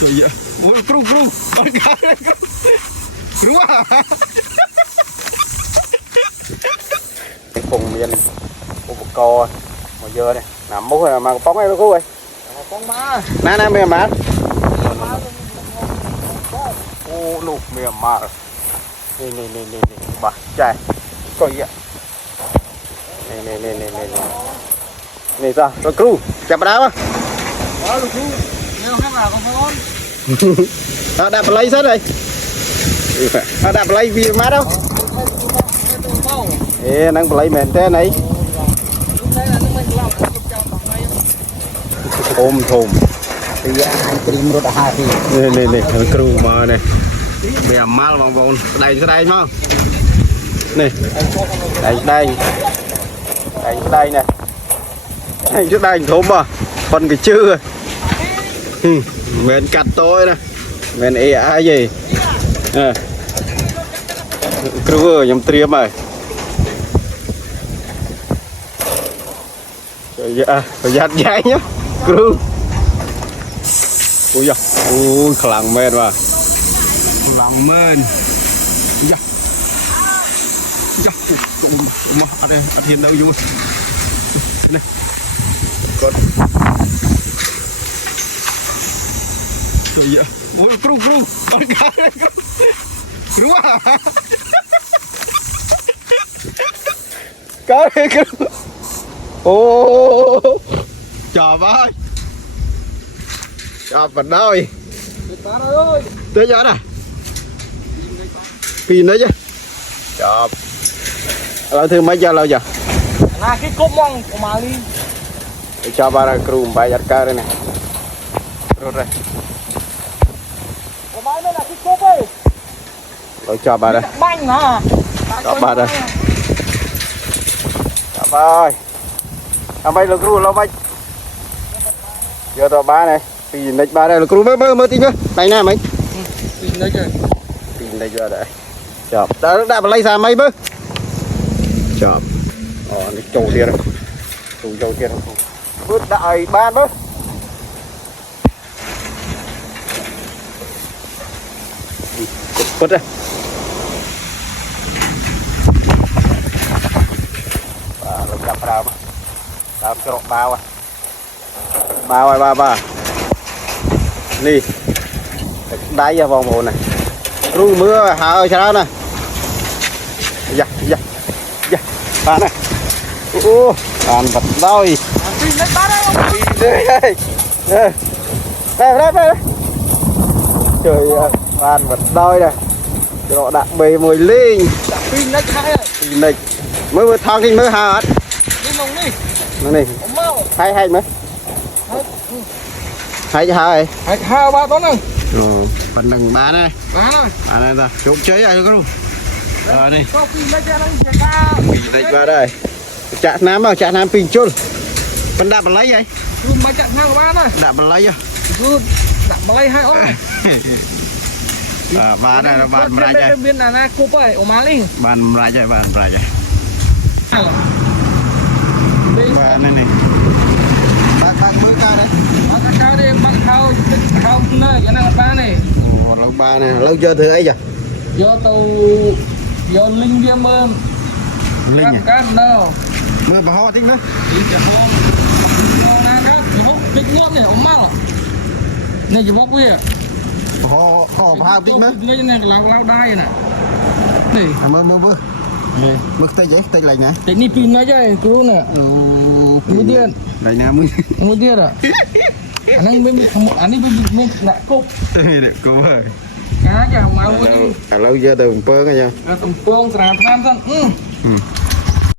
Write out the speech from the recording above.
Trời ơi, ôi cru à. Cùng miền khu vực co mà giờ này nằm múc mà bóng ấy cru ơi. Bóng má. Nè mềm má. Ô lục mềm má. Nè bà chạy. Coi vậy. Nè. Nè sao? Rồi cru, chặt đá á. Đó cru. Nêu hát là con con. Đó đạp lấy hết rồi. Đạp lấy vì má đâu. Ê, đang lấy mền thế này. Ôm thùng. Nè, cru mà này. Bè mal vòng vòng, đây mà. Nè. Đây nè. Trước đây thùng mà. Phần cái chữ rồi. Mền cắt tôi nè. Mền ai gì. Cru ơi, nhầm triêm rồi. Phải giặt dây nhá. Cru. Ui da. Ui khlang men mà. Khlang men. Ui da. Mà ăn hiện đâu vô. Này. Con. Trời ơi. Ôi cru. Cru à. Cá đây cru. Ô. Trời ơi. Trời vật ơi. Tới giờ này. Pin đấy chứ. Trời. Lâu thương mấy giờ lâu giờ. Là cái cốp mong của mà đi. Cho ba ra cru bay giặt cá đây này. Rồi. Của máy đây là cái cốp ấy. Rồi cho ba đây. Banh hả? Cho ba đây. Trời ơi. À bay là cru lâu bay. Giờ tao ba này. Pin này ba đây là cru mơ tí nữa. Đây nè mấy. Pin đây chơi. Pin đây giờ đây. Chọc. Đã lấy ra mấy bơ. Chọc. Nó trâu kia rồi. Trâu kia rồi. Bớt đại ban bớt. Bớt đây. Lục đập đào mà. Đào cái rộng bao à. Bao ơi ba. Đi. Đáy ra vòng hồ này. Ru mưa hả ơi sao nè. Dạ. Ba này. Ô, ăn vật đôi. Pin lấy ba đây không? Đây. Trời ơi, ăn vật đôi này. Cho đạn bề mùi linh. Pin lấy hai rồi. Pin này. Mới thang kinh mới hả. Đi mông đi. Nó này. Hay mấy. Hay chứ hả ơi. Hai ba tón này. Phần đằng bán này. Bán này ta. Chụp chế rồi cơ luôn. Rồi đi. Có pin lấy ra nó chả ca. Pin lấy vào đây. Chặt nám pin chôn. Phần đạp lấy vậy. Cứ mấy chặt hai ba này. Đạp lấy vô. Cứ đạp lấy hai ống này. Bán này là bán ra chạy. Bên là cốp ấy, ổ má linh. Bán ra chạy. Bán này. Bác mới ca đấy. Bác ca đi, bác khao nơi cái này là ba này. Ồ, lâu ba này, lâu chưa thử ấy giờ? Do linh viêm ơn. Linh à? Cát đâu. Mưa bà ho thích nữa. Đi kìa hôm. Nó cát, hốc tích ngót này, ống mắc rồi. Này chỉ bóc kìa. Ho bà thích nữa. Đây này lao đai nè. Này. Mưa. Mưa tay lạnh nè. Tay ni pin nó chứ, cứ nè. Mưa điện. Đây nè Mưa điện à? Anh bên lại cục. Được cô ơi. Cá chả mau đi. Lâu giờ từ pơ nha. Tầm phương sàn tham thân.